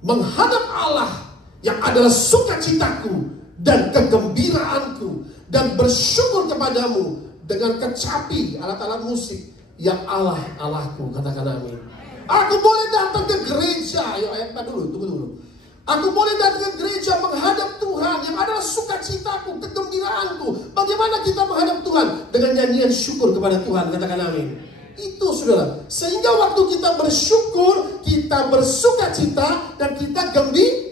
menghadap Allah yang adalah sukacitaku dan kegembiraanku, dan bersyukur kepadamu dengan kecapi alat-alat musik, yang Allah Allahku, katakan amin. Aku boleh datang ke gereja, ayo ayat 4 dulu, tunggu dulu. Aku boleh datang ke gereja menghadap Tuhan yang adalah sukacitaku, kegembiraanku. Bagaimana kita menghadap Tuhan? Dengan nyanyian syukur kepada Tuhan, katakan amin. Itu, saudara. Sehingga waktu kita bersyukur, kita bersukacita, dan kita gembira.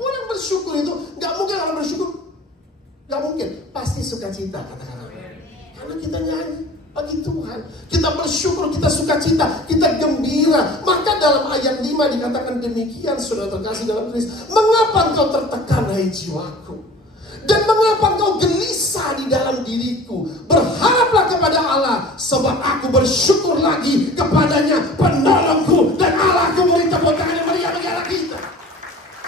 Orang bersyukur itu gak mungkin orang bersyukur, gak mungkin, pasti sukacita, katakan amin. Karena kita nyanyi bagi Tuhan, kita bersyukur, kita sukacita, kita gembira. Maka dalam ayat 5 dikatakan demikian, saudara terkasih dalam Kristus. Mengapa engkau tertekan, hai jiwaku? Dan mengapa engkau gelisah di dalam diriku? Berharaplah kepada Allah, sebab aku bersyukur lagi kepadanya, penolongku dan Allahku. Beri tepuk tangan yang meriah bagi Allah kita.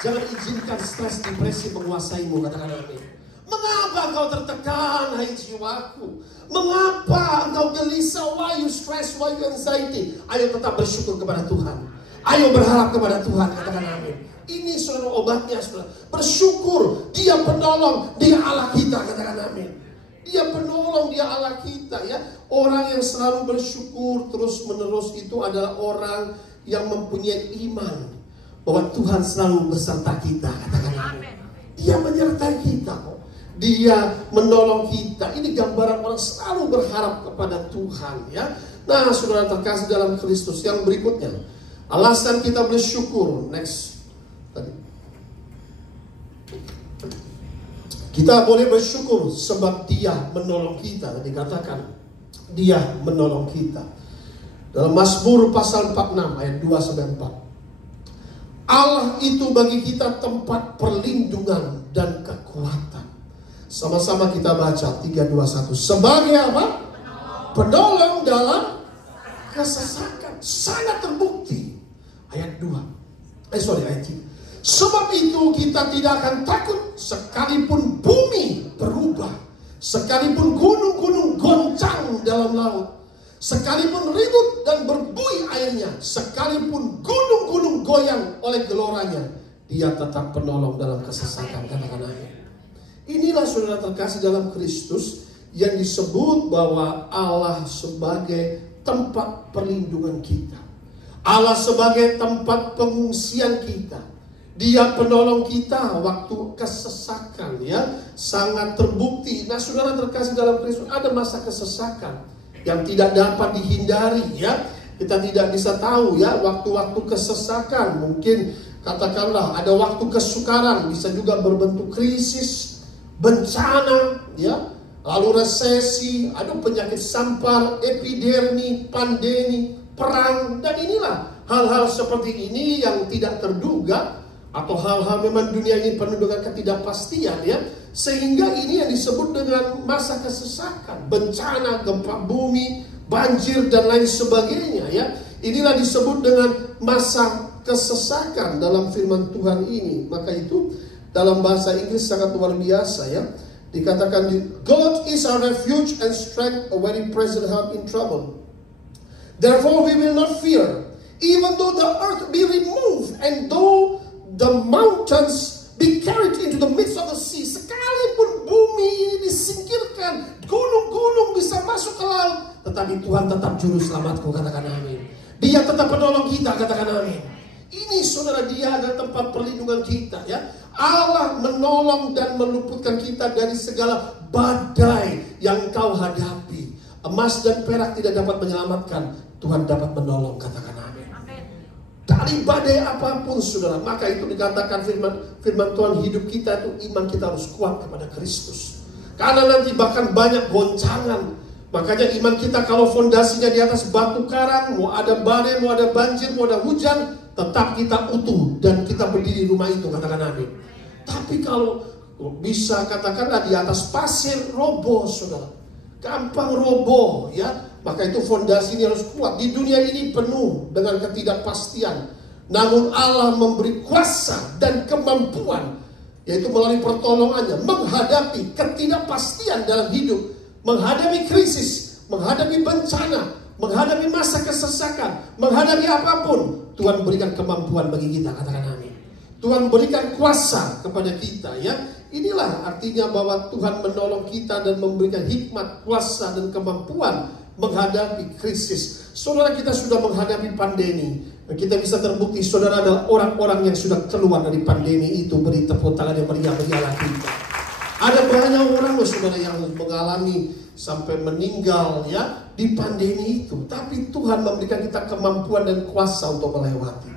Jangan izinkan stres, depresi menguasaimu, katakan amin. Mengapa engkau tertekan, hai jiwaku? Mengapa engkau gelisah? Why you stress? Why you anxiety? Ayo tetap bersyukur kepada Tuhan. Ayo berharap kepada Tuhan, katakan amin. Ini saudara obatnya, saudara. Bersyukur, Dia penolong, Dia Allah kita, katakan amin. Dia penolong, Dia Allah kita, ya. Orang yang selalu bersyukur terus menerus itu adalah orang yang mempunyai iman bahwa Tuhan selalu beserta kita, katakan amin. Dia menyertai kita kok. Dia menolong kita. Ini gambaran orang selalu berharap kepada Tuhan, ya. Nah, saudara terkasih dalam Kristus, yang berikutnya, alasan kita bersyukur. Next. Tadi. Kita boleh bersyukur sebab Dia menolong kita. Tadi katakan, Dia menolong kita. Dalam Mazmur pasal 46 ayat 2-4. Allah itu bagi kita tempat perlindungan dan kekuatan. Sama-sama kita baca 3-2-1. Sebagai apa? Penolong dalam kesesakan. Sangat terbukti. Ayat 2. Ayat 3. Sebab itu kita tidak akan takut sekalipun bumi berubah, sekalipun gunung-gunung goncang dalam laut, sekalipun ribut dan berbuih airnya, sekalipun gunung-gunung goyang oleh geloranya, Dia tetap penolong dalam kesesakan, katakan amin. Inilah saudara terkasih dalam Kristus yang disebut bahwa Allah sebagai tempat perlindungan kita, Allah sebagai tempat pengungsian kita. Dia penolong kita waktu kesesakan, ya. Sangat terbukti. Nah, saudara terkasih dalam Kristus, ada masa kesesakan yang tidak dapat dihindari, ya. Kita tidak bisa tahu, ya, waktu-waktu kesesakan. Mungkin katakanlah ada waktu kesukaran, bisa juga berbentuk krisis, bencana, ya, lalu resesi, ada penyakit sampar, epidemi, pandemi, perang, dan inilah hal-hal seperti ini yang tidak terduga, atau hal-hal memang dunia ini penuh dengan ketidakpastian, ya, sehingga ini yang disebut dengan masa kesesakan, bencana, gempa bumi, banjir dan lain sebagainya, ya. Inilah disebut dengan masa kesesakan dalam firman Tuhan ini. Maka itu dalam bahasa Inggris sangat luar biasa, ya. Dikatakan, God is our refuge and strength, a very present help in trouble. Therefore we will not fear, even though the earth be removed, and though the mountains be carried into the midst of the sea. Sekalipun bumi ini disingkirkan, gunung-gunung bisa masuk ke laut, tetapi Tuhan tetap juru selamatku, katakan amin. Dia tetap penolong kita, katakan amin. Ini saudara, dia adalah tempat perlindungan kita, ya. Allah menolong dan meluputkan kita dari segala badai yang kau hadapi. Emas dan perak tidak dapat menyelamatkan, Tuhan dapat menolong, katakan amin. Dari badai apapun saudara, maka itu dikatakan firman Tuhan, hidup kita itu, iman kita harus kuat kepada Kristus. Karena nanti bahkan banyak goncangan. Makanya iman kita kalau fondasinya di atas batu karang, mau ada badai, mau ada banjir, mau ada hujan, tetap kita utuh dan kita berdiri di rumah itu, katakan amin. Tapi kalau bisa katakanlah di atas pasir, roboh saudara, gampang roboh, ya. Maka itu fondasi ini harus kuat. Di dunia ini penuh dengan ketidakpastian, namun Allah memberi kuasa dan kemampuan, yaitu melalui pertolongannya, menghadapi ketidakpastian dalam hidup, menghadapi krisis, menghadapi bencana, menghadapi masa kesesakan, menghadapi apapun. Tuhan berikan kemampuan bagi kita, katakan amin. Tuhan berikan kuasa kepada kita, ya. Inilah artinya bahwa Tuhan menolong kita dan memberikan hikmat, kuasa dan kemampuan menghadapi krisis. Saudara, kita sudah menghadapi pandemi. Kita bisa terbukti saudara adalah orang-orang yang sudah keluar dari pandemi itu. Beri tepuk tangan yang meriah bagi Allah kita. Ada banyak orang loh saudara yang mengalami sampai meninggal, ya, di pandemi itu. Tapi Tuhan memberikan kita kemampuan dan kuasa untuk melewati.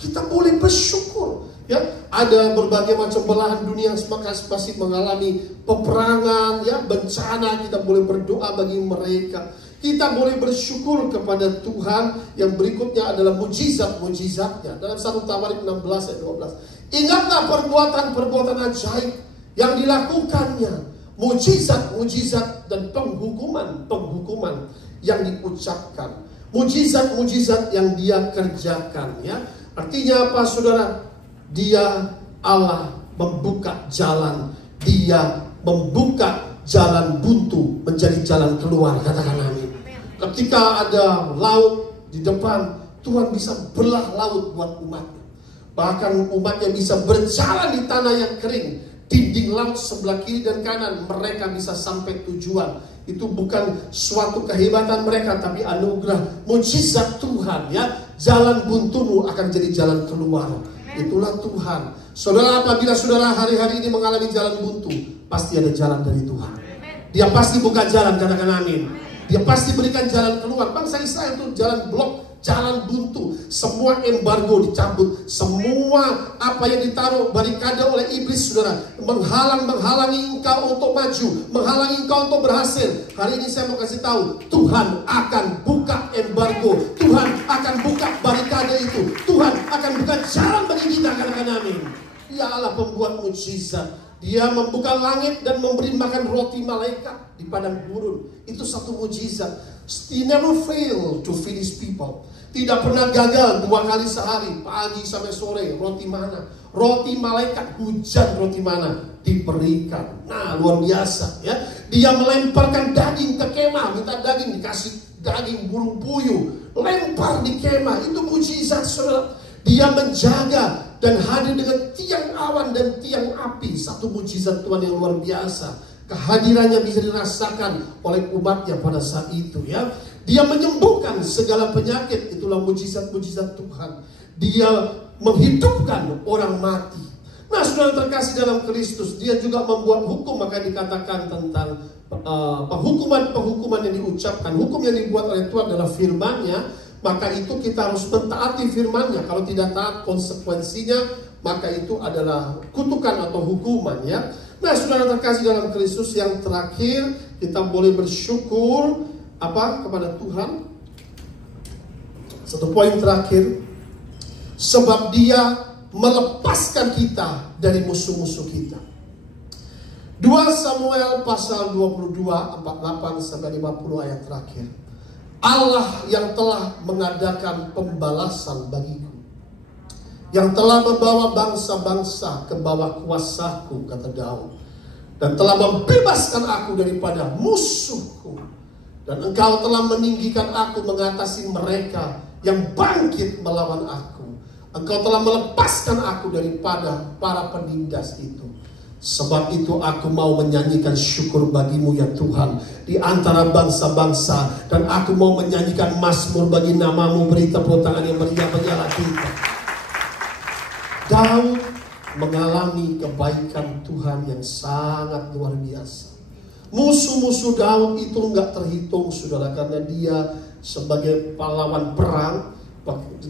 Kita boleh bersyukur, ya. Ada berbagai macam belahan dunia yang masih mengalami peperangan, ya, bencana. Kita boleh berdoa bagi mereka. Kita boleh bersyukur kepada Tuhan. Yang berikutnya adalah mujizat-mujizatnya. Dalam 1 Tawarik 16 ayat 12. Ingatlah perbuatan-perbuatan ajaib yang dilakukannya, mujizat-mujizat dan penghukuman yang diucapkan, mujizat-mujizat yang dia kerjakan, ya. Artinya apa saudara? Dia Allah membuka jalan, dia membuka jalan buntu menjadi jalan keluar, katakan amin. Ketika ada laut di depan, Tuhan bisa belah laut buat umatnya. Bahkan umatnya bisa berjalan di tanah yang kering, dinding laut sebelah kiri dan kanan, mereka bisa sampai tujuan. Itu bukan suatu kehebatan mereka, tapi anugerah, mujizat Tuhan, ya. Jalan buntumu akan jadi jalan keluar. Itulah Tuhan. Saudara, apabila saudara hari-hari ini mengalami jalan buntu, pasti ada jalan dari Tuhan. Dia pasti buka jalan, katakan amin. Dia pasti berikan jalan keluar. Bangsa Israel itu jalan blok, jalan buntu. Semua embargo dicabut. Semua apa yang ditaruh barikade oleh iblis saudara, menghalangi engkau untuk maju, menghalangi engkau untuk berhasil. Hari ini saya mau kasih tahu, Tuhan akan buka embargo. Tuhan akan buka barikade itu. Tuhan akan buka jalan bagi kita, katakan amin. Dia Allah pembuat mujizat. Dia membuka langit dan memberi makan roti malaikat di padang gurun. Itu satu mujizat. He never fail to feed his people. Tidak pernah gagal 2 kali sehari, pagi sampai sore. Roti mana? Roti malaikat, hujan roti mana diberikan. Nah, luar biasa, ya. Dia melemparkan daging ke kemah, minta daging, dikasih daging burung puyuh, lempar di kemah. Itu mujizat saudara. Dia menjaga dan hadir dengan tiang awan dan tiang api. Satu mujizat Tuhan yang luar biasa. Kehadirannya bisa dirasakan oleh umatnya pada saat itu, ya. Dia menyembuhkan segala penyakit. Itulah mujizat-mujizat Tuhan. Dia menghidupkan orang mati. Nah, saudara terkasih dalam Kristus, dia juga membuat hukum. Maka dikatakan tentang penghukuman yang diucapkan. Hukum yang dibuat oleh Tuhan adalah firman-Nya. Maka itu kita harus mentaati firman-Nya. Kalau tidak taat, konsekuensinya maka itu adalah kutukan atau hukuman, ya. Nah, saudara terkasih dalam Kristus, yang terakhir kita boleh bersyukur kepada Tuhan. Satu poin terakhir, sebab Dia melepaskan kita dari musuh-musuh kita. 2 Samuel pasal 22 48 sampai 50 ayat terakhir. Allah yang telah mengadakan pembalasan bagiku, yang telah membawa bangsa-bangsa ke bawah kuasaku, kata Daud. dan telah membebaskan aku daripada musuhku. Dan engkau telah meninggikan aku mengatasi mereka yang bangkit melawan aku. Engkau telah melepaskan aku daripada para penindas itu. Sebab itu aku mau menyanyikan syukur bagimu ya Tuhan di antara bangsa-bangsa. Dan aku mau menyanyikan mazmur bagi namamu. Beri tepuk tangan yang meriah bagi Allah kita. Daud mengalami kebaikan Tuhan yang sangat luar biasa. Musuh-musuh Daud itu enggak terhitung, saudara, karena dia sebagai pahlawan perang.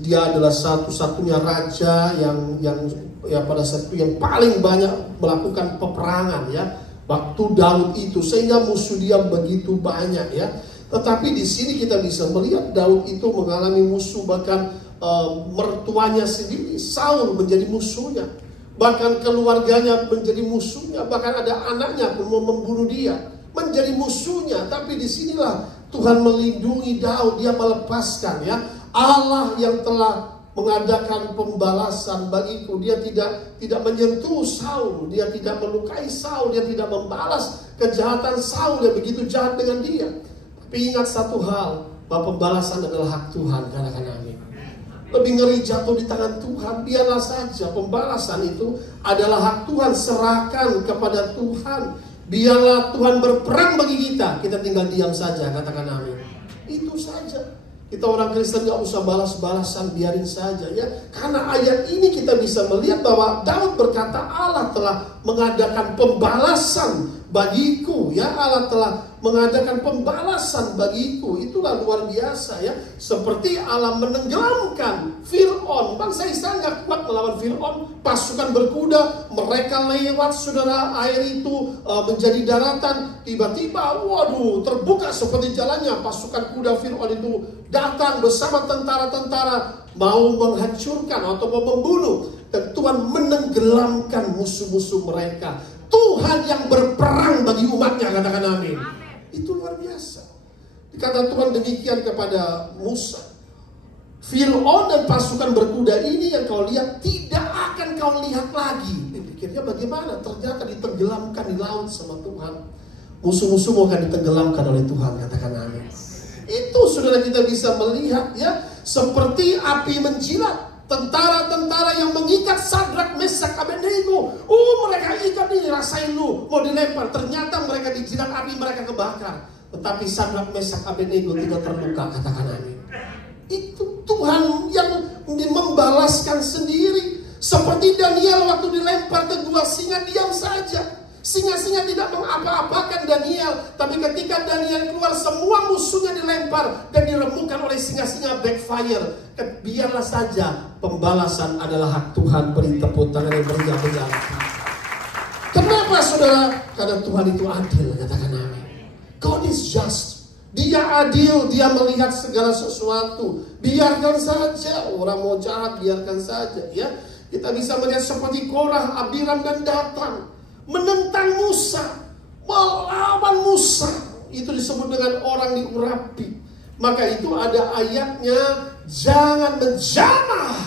Dia adalah satu-satunya raja yang pada saat itu yang paling banyak melakukan peperangan ya waktu Daud itu, sehingga musuh dia begitu banyak ya. Tetapi di sini kita bisa melihat Daud itu mengalami musuh, bahkan mertuanya sendiri Saul menjadi musuhnya. Bahkan keluarganya menjadi musuhnya, bahkan ada anaknya pun mau membunuh dia, menjadi musuhnya. Tapi disinilah Tuhan melindungi Daud, dia melepaskan ya. Allah yang telah mengadakan pembalasan bagiku. Dia tidak menyentuh Saul, dia tidak melukai Saul, dia tidak membalas kejahatan Saul yang begitu jahat dengan dia. Tapi ingat satu hal, bahwa pembalasan adalah hak Tuhan. Katakan amin. Lebih ngeri jatuh di tangan Tuhan, biarlah saja. Pembalasan itu adalah hak Tuhan, serahkan kepada Tuhan. Biarlah Tuhan berperang bagi kita, kita tinggal diam saja. Katakan amin. Itu saja. Kita orang Kristen gak usah balas-balasan, biarin saja ya. Karena ayat ini kita bisa melihat bahwa Daud berkata, Allah telah mengadakan pembalasan bagiku ya. Allah telah mengadakan pembalasan bagiku. Itulah luar biasa ya. Seperti Allah menenggelamkan Fir'aun. Bangsa Israel gak kuat melawan Fir'aun. Pasukan berkuda, mereka lewat, saudara, air itu menjadi daratan. Tiba-tiba waduh, terbuka seperti jalannya. Pasukan kuda Fir'aun itu datang bersama tentara-tentara, mau menghancurkan atau mau membunuh. Dan Tuhan menenggelamkan musuh-musuh mereka. Tuhan yang berperang bagi umatnya, katakan amin. Itu luar biasa. Kata Tuhan demikian kepada Musa, Fir'aun dan pasukan berkuda ini yang kau lihat tidak akan kau lihat lagi. Pikirnya bagaimana? Ternyata ditenggelamkan di laut sama Tuhan. Musuh-musuhmu akan ditenggelamkan oleh Tuhan, katakan amin. Itu saudara kita bisa melihat ya, seperti api menjilat. Tentara-tentara yang mengikat Sadrak, Mesak, Abednego. Mereka ikat ini, rasain lu, mau dilempar. Ternyata mereka dijilat api, mereka kebakar. Tetapi Sadrak, Mesak, Abednego tidak terluka, katakan amin. Itu Tuhan yang membalaskan sendiri. Seperti Daniel waktu dilempar ke gua singa, diam saja. Singa-singa tidak mengapa-apakan Daniel. Tapi ketika Daniel keluar, semua musuhnya dilempar dan diremukkan oleh singa-singa, backfire. Biarlah saja, pembalasan adalah hak Tuhan. Beri tepuk tangan yang meriah. Kenapa saudara? Karena Tuhan itu adil, katakan amin. God is just. Dia adil, dia melihat segala sesuatu. Biarkan saja, orang mau jahat, biarkan saja ya. Kita bisa melihat seperti Korah, Abiram dan Datan menentang Musa, melawan Musa. Itu disebut dengan orang diurapi. Maka itu ada ayatnya, jangan menjamah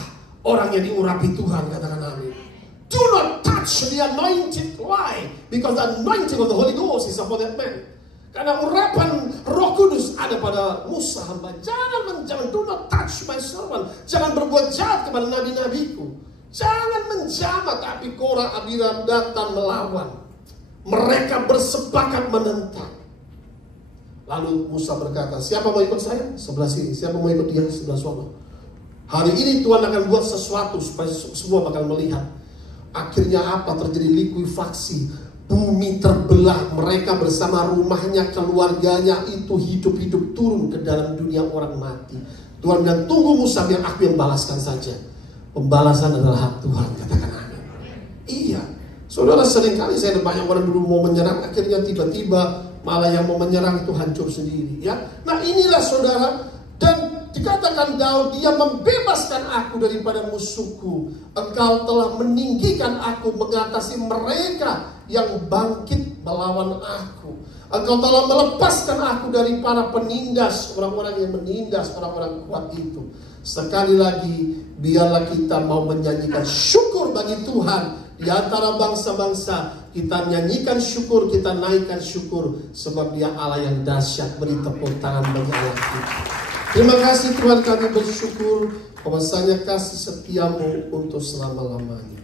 orang yang diurapi Tuhan, katakan amin. Do not touch the anointed life, because the anointing of the Holy Ghost is upon that man. Karena urapan Roh Kudus ada pada Musa hamba. Jangan do not touch my servant. Jangan berbuat jahat kepada nabi-nabiku. Jangan menjamah. Tapi Korah, Abiram, Datan melawan. Mereka bersepakat menentang. Lalu Musa berkata, siapa mau ikut saya? Sebelah sini. Siapa mau ikut dia? Sebelah sana. Hari ini Tuhan akan buat sesuatu supaya semua bakal melihat. Akhirnya apa? Terjadi likuifaksi. Bumi terbelah. Mereka bersama rumahnya, keluarganya itu hidup-hidup turun ke dalam dunia orang mati. Tuhan bilang, tunggu Musa, biar aku yang balaskan saja. Pembalasan adalah hak Tuhan, katakan amin. Iya, saudara, seringkali saya ada banyak orang dulu mau menyerang, akhirnya tiba-tiba malah yang mau menyerang itu hancur sendiri ya. Nah inilah saudara, dan dikatakan Daud, dia membebaskan aku daripada musuhku. Engkau telah meninggikan aku mengatasi mereka yang bangkit melawan aku. Engkau telah melepaskan aku dari para penindas, orang-orang yang menindas, orang-orang kuat itu. Sekali lagi, biarlah kita mau menyanyikan syukur bagi Tuhan Di antara bangsa-bangsa kita nyanyikan syukur, kita naikkan syukur, sebab Dia Allah yang dahsyat. Beri tepuk tangan bagi Allah kita. Terima kasih Tuhan, kami bersyukur bahwasanya kasih setiamu untuk selama-lamanya.